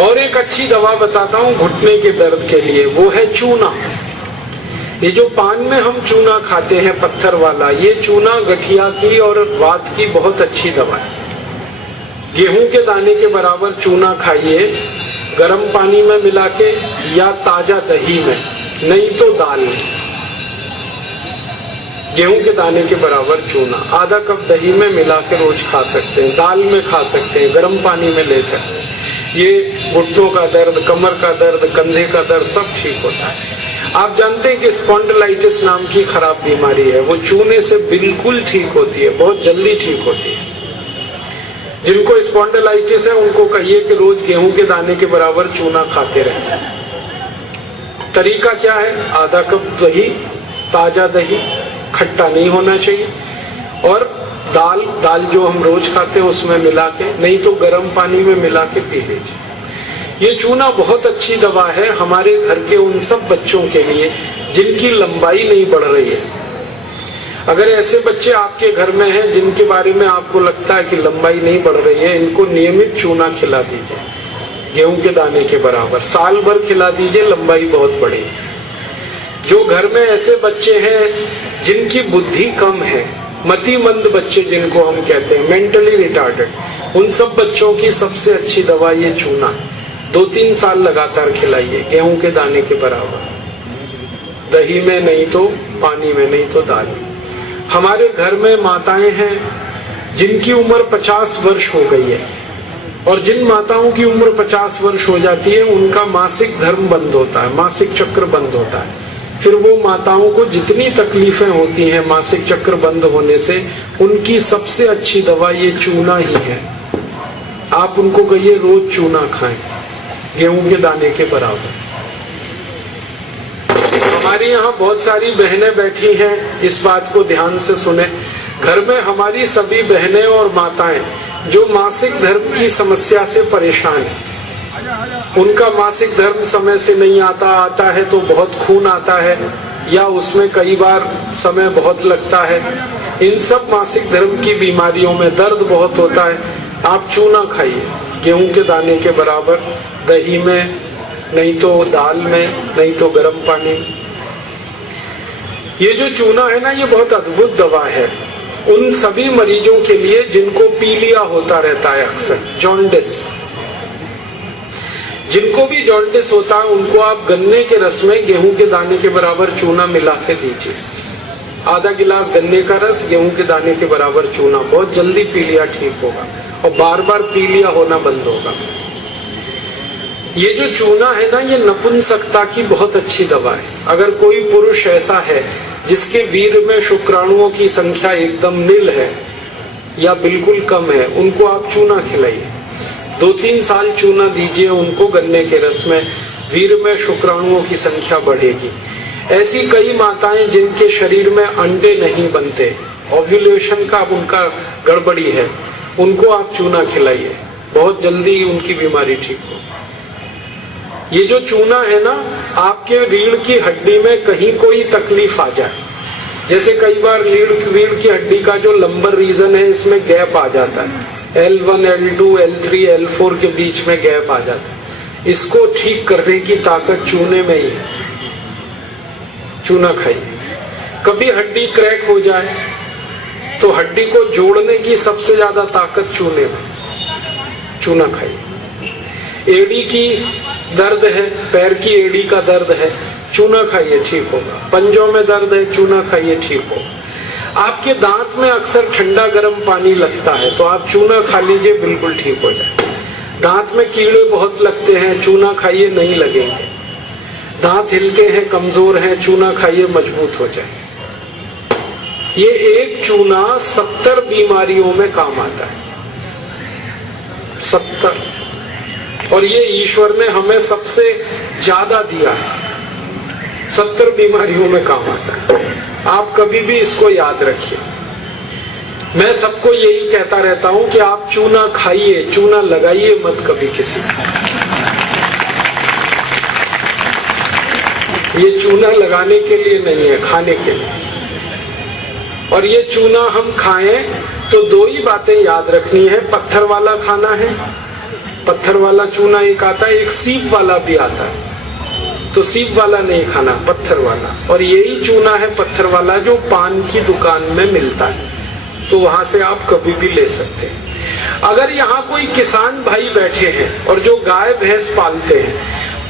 और एक अच्छी दवा बताता हूँ घुटने के दर्द के लिए, वो है चूना। ये जो पान में हम चूना खाते हैं पत्थर वाला, ये चूना गठिया की और वात की बहुत अच्छी दवा है। गेहूं के दाने के बराबर चूना खाइए, गर्म पानी में मिला के या ताजा दही में, नहीं तो दाल में। गेहूं के दाने के बराबर चूना आधा कप दही में मिला के रोज खा सकते हैं, दाल में खा सकते हैं, गर्म पानी में ले सकते हैं। ये घुटनों का दर्द, कमर का दर्द, कंधे का दर्द सब ठीक होता है। आप जानते हैं कि स्पॉन्डिलाइटिस नाम की खराब बीमारी है, वो चूने से बिल्कुल ठीक होती है, बहुत जल्दी ठीक होती है। जिनको स्पॉन्डिलाइटिस है उनको कहिए कि रोज गेहूं के दाने के बराबर चूना खाते रहें। तरीका क्या है? आधा कप दही, ताजा दही, खट्टा नहीं होना चाहिए, और दाल जो हम रोज खाते हैं उसमें मिला के, नहीं तो गर्म पानी में मिला के पी लीजिए। ये चूना बहुत अच्छी दवा है हमारे घर के उन सब बच्चों के लिए जिनकी लंबाई नहीं बढ़ रही है। अगर ऐसे बच्चे आपके घर में हैं जिनके बारे में आपको लगता है कि लंबाई नहीं बढ़ रही है, इनको नियमित चूना खिला दीजिए गेहूं के दाने के बराबर, साल भर खिला दीजिए, लंबाई बहुत बढ़ेगी। जो घर में ऐसे बच्चे हैं जिनकी बुद्धि कम है, मतिमंद बच्चे जिनको हम कहते हैं, मेंटली रिटार्डेड, उन सब बच्चों की सबसे अच्छी दवा ये चूना। 2-3 साल लगातार खिलाइए गेहूं के दाने के बराबर, दही में नहीं तो पानी में, नहीं तो दाल में। हमारे घर में माताएं हैं जिनकी उम्र 50 वर्ष हो गई है, और जिन माताओं की उम्र 50 वर्ष हो जाती है उनका मासिक धर्म बंद होता है, मासिक चक्र बंद होता है। फिर वो माताओं को जितनी तकलीफें होती हैं मासिक चक्र बंद होने से, उनकी सबसे अच्छी दवा ये चूना ही है। आप उनको कहिए रोज चूना खाएं गेहूं के दाने के बराबर। हमारी यहाँ बहुत सारी बहनें बैठी हैं, इस बात को ध्यान से सुने। घर में हमारी सभी बहनें और माताएं जो मासिक धर्म की समस्या से परेशान हैं, उनका मासिक धर्म समय से नहीं आता है तो बहुत खून आता है, या उसमें कई बार समय बहुत लगता है, इन सब मासिक धर्म की बीमारियों में दर्द बहुत होता है। आप चूना खाइए गेहूं के दाने के बराबर, दही में, नहीं तो दाल में, नहीं तो गर्म पानी में। ये जो चूना है ना, ये बहुत अद्भुत दवा है उन सभी मरीजों के लिए जिनको पीलिया होता रहता है, अक्सर जॉन्डिस। जिनको भी जॉन्डिस होता है उनको आप गन्ने के रस में गेहूं के दाने के बराबर चूना मिला के दीजिए। आधा गिलास गन्ने का रस, गेहूं के दाने के बराबर चूना, बहुत जल्दी पीलिया ठीक होगा और बार बार पीलिया होना बंद होगा। ये जो चूना है ना, ये नपुंसकता की बहुत अच्छी दवा है। अगर कोई पुरुष ऐसा है जिसके वीर्य में शुक्राणुओं की संख्या एकदम नील है या बिल्कुल कम है, उनको आप चूना खिलाइए। 2-3 साल चूना दीजिए उनको गन्ने के रस में, वीर्य में शुक्राणुओं की संख्या बढ़ेगी। ऐसी कई माताएं जिनके शरीर में अंडे नहीं बनते, ओव्यूलेशन का उनका गड़बड़ी है, उनको आप चूना खिलाइए, बहुत जल्दी उनकी बीमारी ठीक हो। ये जो चूना है ना, आपके रीढ़ की हड्डी में कहीं कोई तकलीफ आ जाए, जैसे कई बार रीढ़ की हड्डी का जो लंबर रीजन है इसमें गैप आ जाता है, L1, L2, L3, L4 के बीच में गैप आ जाता है, इसको ठीक करने की ताकत चूने में ही है। चूना खाइए। कभी हड्डी क्रैक हो जाए तो हड्डी को जोड़ने की सबसे ज्यादा ताकत चूने में, चूना खाइए। एड़ी की दर्द है, पैर की एड़ी का दर्द है, चूना खाइए, ठीक होगा। पंजों में दर्द है, चूना खाइए, ठीक होगा। आपके दांत में अक्सर ठंडा गर्म पानी लगता है तो आप चूना खा लीजिए, बिल्कुल ठीक हो जाए। दांत में कीड़े बहुत लगते हैं, चूना खाइए, नहीं लगेंगे। दांत हिलते हैं, कमजोर हैं, चूना खाइए, मजबूत हो जाए। ये एक चूना 70 बीमारियों में काम आता है, 70। और ये ईश्वर ने हमें सबसे ज्यादा दिया है, 70 बीमारियों में काम आता है। आप कभी भी इसको याद रखिए। मैं सबको यही कहता रहता हूं कि आप चूना खाइए, चूना लगाइए मत कभी किसी को। ये चूना लगाने के लिए नहीं है, खाने के लिए। और ये चूना हम खाएं तो 2 ही बातें याद रखनी है, पत्थर वाला खाना है, पत्थर वाला चूना एक आता है, एक सीप वाला भी आता है। तो सीप वाला नहीं खाना, पत्थर वाला। और यही चूना है पत्थर वाला जो पान की दुकान में मिलता है, तो वहां से आप कभी भी ले सकते हैं। अगर यहाँ कोई किसान भाई बैठे हैं और जो गाय भैंस पालते हैं,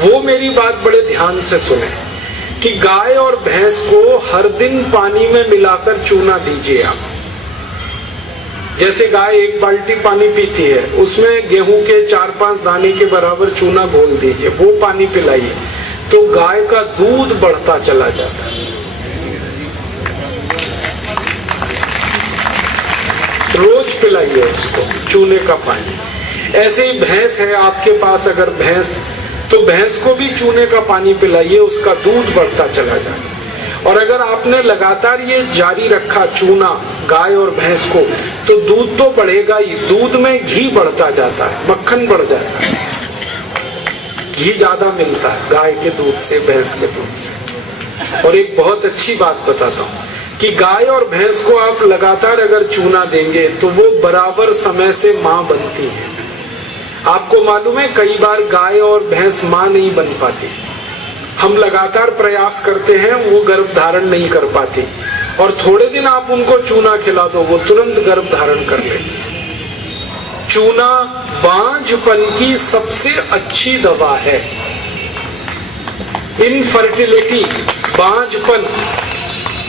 वो मेरी बात बड़े ध्यान से सुने कि गाय और भैंस को हर दिन पानी में मिलाकर चूना दीजिए आप। जैसे गाय 1 बाल्टी पानी पीती है, उसमें गेहूं के 4-5 दाने के बराबर चूना घोल दीजिए, वो पानी पिलाइए, तो गाय का दूध बढ़ता चला जाता है। रोज पिलाइए उसको चूने का पानी। ऐसे ही भैंस है आपके पास, अगर भैंस, तो भैंस को भी चूने का पानी पिलाइए, उसका दूध बढ़ता चला जाए। और अगर आपने लगातार ये जारी रखा चूना गाय और भैंस को, तो दूध तो बढ़ेगा ही, दूध में घी बढ़ता जाता है, मक्खन बढ़ जाता है, घी ज्यादा मिलता है गाय के दूध से, भैंस के दूध से। और एक बहुत अच्छी बात बताता हूँ कि गाय और भैंस को आप लगातार अगर चूना देंगे तो वो बराबर समय से मां बनती है। आपको मालूम है कई बार गाय और भैंस मां नहीं बन पाती, हम लगातार प्रयास करते हैं, वो गर्भ धारण नहीं कर पाती, और थोड़े दिन आप उनको चूना खिला दो, वो तुरंत गर्भ धारण कर लेती है। चूना बांझपन की सबसे अच्छी दवा है। इनफर्टिलिटी, बांझपन,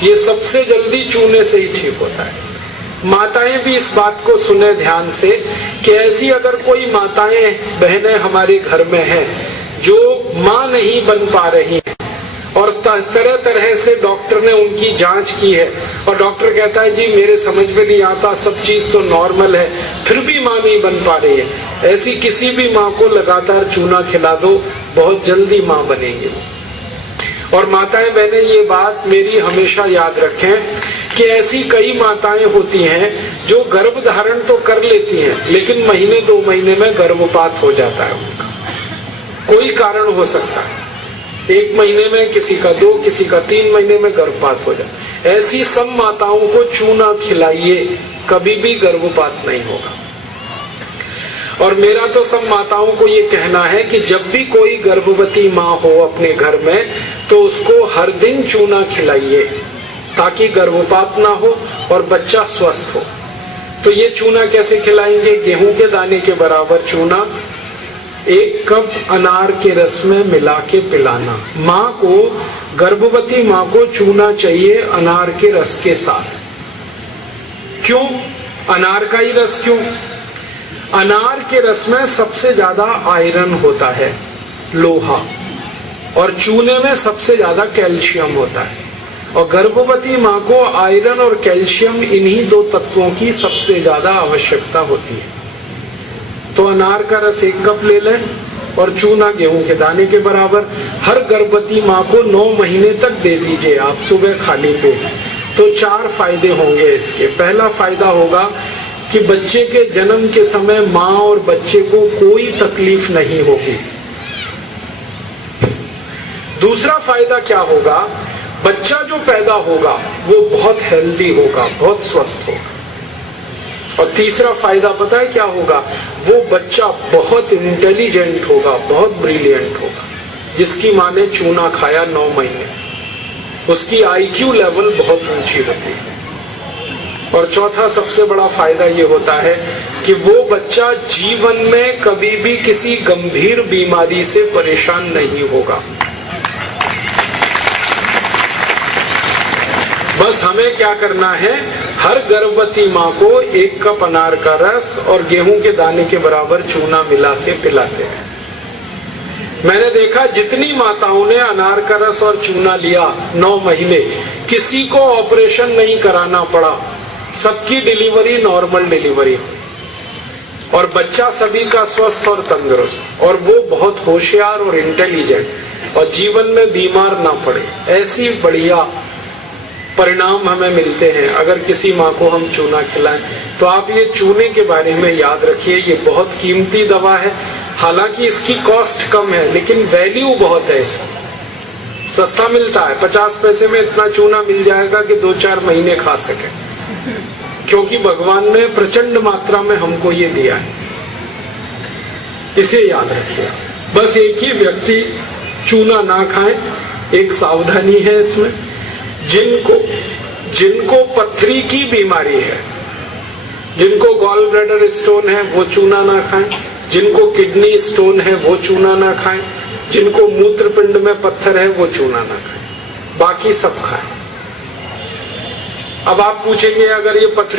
ये सबसे जल्दी चूने से ही ठीक होता है। माताएं भी इस बात को सुने ध्यान से कि ऐसी अगर कोई माताएं बहनें हमारे घर में हैं जो मां नहीं बन पा रही हैं, और तरह तरह से डॉक्टर ने उनकी जांच की है, और डॉक्टर कहता है जी मेरे समझ में नहीं आता, सब चीज तो नॉर्मल है, फिर भी मां नहीं बन पा रही है, ऐसी किसी भी मां को लगातार चूना खिला दो, बहुत जल्दी मां बनेगी। और माताएं बहनें ये बात मेरी हमेशा याद रखें कि ऐसी कई माताएं होती हैं जो गर्भ धारण तो कर लेती हैं, लेकिन महीने 2 महीने में गर्भपात हो जाता है उनका, कोई कारण हो सकता है, 1 महीने में, किसी का 2, किसी का 3 महीने में गर्भपात हो जाए। ऐसी सब माताओं को चूना खिलाइए, कभी भी गर्भपात नहीं होगा। और मेरा तो सब माताओं को ये कहना है कि जब भी कोई गर्भवती माँ हो अपने घर में, तो उसको हर दिन चूना खिलाइए ताकि गर्भपात ना हो और बच्चा स्वस्थ हो। तो ये चूना कैसे खिलाएंगे? गेहूं के दाने के बराबर चूना 1 कप अनार के रस में मिला के पिलाना। माँ को, गर्भवती माँ को चूना चाहिए अनार के रस के साथ। क्यों अनार का ही रस? क्यों? अनार के रस में सबसे ज्यादा आयरन होता है, लोहा, और चूने में सबसे ज्यादा कैल्शियम होता है। और गर्भवती माँ को आयरन और कैल्शियम, इन्हीं 2 तत्वों की सबसे ज्यादा आवश्यकता होती है। तो अनार का रस 1 कप ले लें और चूना गेहूं के दाने के बराबर हर गर्भवती माँ को 9 महीने तक दे दीजिए आप, सुबह खाली पेट। तो 4 फायदे होंगे इसके। पहला फायदा होगा कि बच्चे के जन्म के समय माँ और बच्चे को कोई तकलीफ नहीं होगी। दूसरा फायदा क्या होगा? बच्चा जो पैदा होगा वो बहुत हेल्दी होगा, बहुत स्वस्थ होगा। और तीसरा फायदा पता है क्या होगा? वो बच्चा बहुत इंटेलिजेंट होगा, बहुत ब्रिलियंट होगा। जिसकी माँ ने चूना खाया 9 महीने, उसकी IQ लेवल बहुत ऊंची होती है। और चौथा सबसे बड़ा फायदा ये होता है कि वो बच्चा जीवन में कभी भी किसी गंभीर बीमारी से परेशान नहीं होगा। बस हमें क्या करना है? हर गर्भवती माँ को 1 कप अनार का रस और गेहूं के दाने के बराबर चूना मिला के पिलाते हैं। मैंने देखा जितनी माताओं ने अनार का रस और चूना लिया 9 महीने, किसी को ऑपरेशन नहीं कराना पड़ा, सबकी डिलीवरी नॉर्मल डिलीवरी, और बच्चा सभी का स्वस्थ और तंदुरुस्त, और वो बहुत होशियार और इंटेलिजेंट, और जीवन में बीमार ना पड़े। ऐसी बढ़िया परिणाम हमें मिलते हैं अगर किसी माँ को हम चूना खिलाएं। तो आप ये चूने के बारे में याद रखिए, ये बहुत कीमती दवा है। हालांकि इसकी कॉस्ट कम है, लेकिन वैल्यू बहुत है इसकी। सस्ता मिलता है, 50 पैसे में इतना चूना मिल जाएगा कि 2-4 महीने खा सके, क्योंकि भगवान ने प्रचंड मात्रा में हमको ये दिया है। इसे याद रखिए। बस एक ही व्यक्ति चूना ना खाए, एक सावधानी है इसमें। जिनको पथरी की बीमारी है, जिनको गॉल ब्लैडर स्टोन है, वो चूना ना खाएं। जिनको किडनी स्टोन है वो चूना ना खाएं। जिनको मूत्रपिंड में पत्थर है वो चूना ना खाएं, बाकी सब खाएं। अब आप पूछेंगे अगर ये पथरी